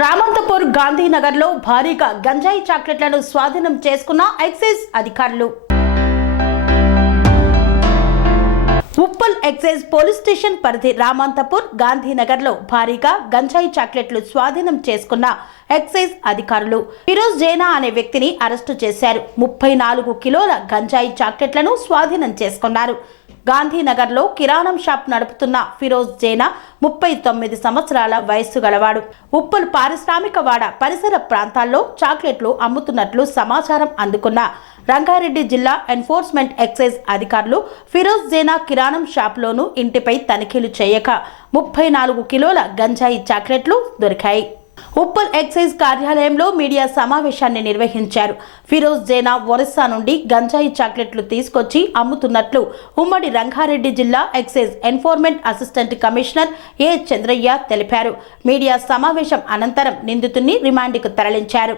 రామంతపూర్ గాంధీనగర్లో భారీగా గంజాయి చాక్లెట్లను స్వాధీనం చేసుకున్న ఎక్సైజ్ అధికారులు. ఉప్పల్ ఎక్సైజ్ పోలీస్ స్టేషన్ పరిధి రామంతపూర్ గాంధీనగర్లో భారీగా గంజాయి చాక్లెట్లు స్వాధీనం చేసుకున్న ఎక్సైజ్ అధికారులు ఫిరోజ్ జైనా అనే వ్యక్తిని అరెస్టు చేశారు. 34 కిలోల గంజాయి చాక్లెట్లను స్వాధీనం చేసుకున్నారు. గాంధీనగర్లో కిరాణం షాప్ నడుపుతున్న ఫిరోజ్ జైనా 39 సంవత్సరాల వయస్సు గలవాడు. ఉప్పల్ పారిశ్రామికవాడ పరిసర ప్రాంతాల్లో చాక్లెట్లు అమ్ముతున్నట్లు సమాచారం అందుకున్న రంగారెడ్డి జిల్లా ఎన్ఫోర్స్మెంట్ ఎక్సైజ్ అధికారులు ఫిరోజ్ జైనా కిరాణం షాప్లోనూ ఇంటిపై తనిఖీలు చేయక 34 కిలోల గంజాయి చాక్లెట్లు దొరికాయి. ఉప్పల్ ఎక్సైజ్ కార్యాలయంలో మీడియా సమావేశాన్ని నిర్వహించారు. ఫిరోజ్ జైనా ఒరిస్సా నుండి గంజాయి చాక్లెట్లు తీసుకొచ్చి అమ్ముతున్నట్లు ఉమ్మడి రంగారెడ్డి జిల్లా ఎక్సైజ్ ఎన్ఫోర్స్మెంట్ అసిస్టెంట్ కమిషనర్ ఏ చంద్రయ్య తెలిపారు. మీడియా సమావేశం అనంతరం నిందితుడిని రిమాండ్కు తరలించారు.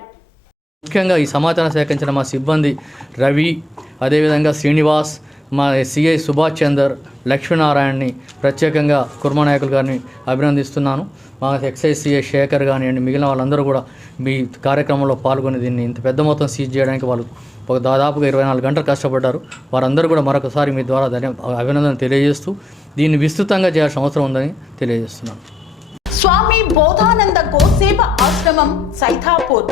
ముఖ్యంగా ఈ సమాచారం సేకరించిన మా సిబ్బంది రవి, అదేవిధంగా శ్రీనివాస్, మా సిఐ సుభాష్ చందర్, లక్ష్మీనారాయణని ప్రత్యేకంగా కుర్మా నాయకులు గారిని అభినందిస్తున్నాను. మా ఎక్సైజ్ సిఐ శేఖర్ కానివ్వండి, మిగిలిన వాళ్ళందరూ కూడా మీ కార్యక్రమంలో పాల్గొని దీన్ని ఇంత పెద్ద మొత్తం సీజ్ చేయడానికి వాళ్ళు దాదాపుగా 24 గంటలు కష్టపడ్డారు. వారందరూ కూడా మరొకసారి మీ ద్వారా అభినందన తెలియజేస్తూ దీన్ని విస్తృతంగా చేయాల్సిన అవసరం ఉందని తెలియజేస్తున్నాను. స్వామి బోధానంద గోసేవ ఆశ్రమం సైథాపూర్.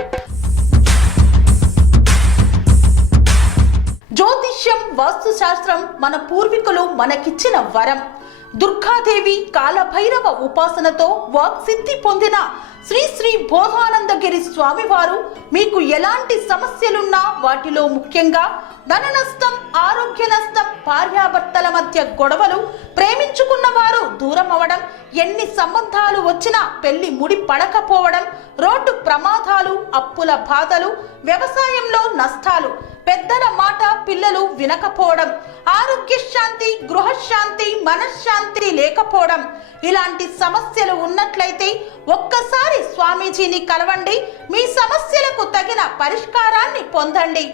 జ్యోతిష్యం, వాస్తుశాస్త్రం మన పూర్వీకులు మనకిచ్చిన వరం. దుర్గాదేవి, కాలభైరవ ఉపాసనతో వాక్సిద్ధి పొందిన శ్రీ శ్రీ బోధానందగిరి స్వామివారు మీకు ఎలాంటి సమస్యలున్నా, వాటిలో ముఖ్యంగా ధన నష్టం, ఆరోగ్య నష్టం, భార్యాభర్తల మధ్య గొడవలు, ప్రేమించుకున్న వారు దూరం అవడం, ఎన్ని సంబంధాలు వచ్చినా పెళ్లి ముడి పడకపోవడం, రోడ్డు ప్రమాదాలు, అప్పుల బాధలు, వ్యవసాయంలో నష్టాలు, పెద్దల మాట పిల్లలు వినకపోవడం, ఆరోగ్య శాంతి, గృహశాంతి, మనశ్శాంతి లేకపోవడం, ఇలాంటి సమస్యలు ఉన్నట్లయితే ఒక్కసారి స్వామీజీని కలవండి. మీ సమస్యలకు తగిన పరిష్కారాన్ని పొందండి.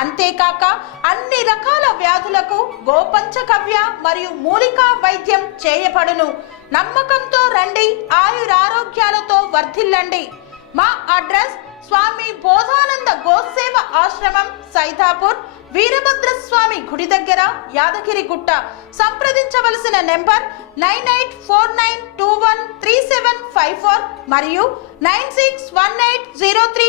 అంతేకాక అన్ని రకాల వ్యాధులకు గోపంచగవ్య మరియు మూలికా వైద్యం చేయబడును. నమ్మకంతో రండి, ఆయురారోగ్యాలతో వర్ధిల్లండి. మా అడ్రస్ స్వామి బోధానంద గోసేవ ఆశ్రమం, సైథాపూర్, వీరభద్రస్వామి గుడి దగ్గర, యాదగిరిగుట్ట. సంప్రదించవలసిన నెంబర్ 9849213754 మరియు 961803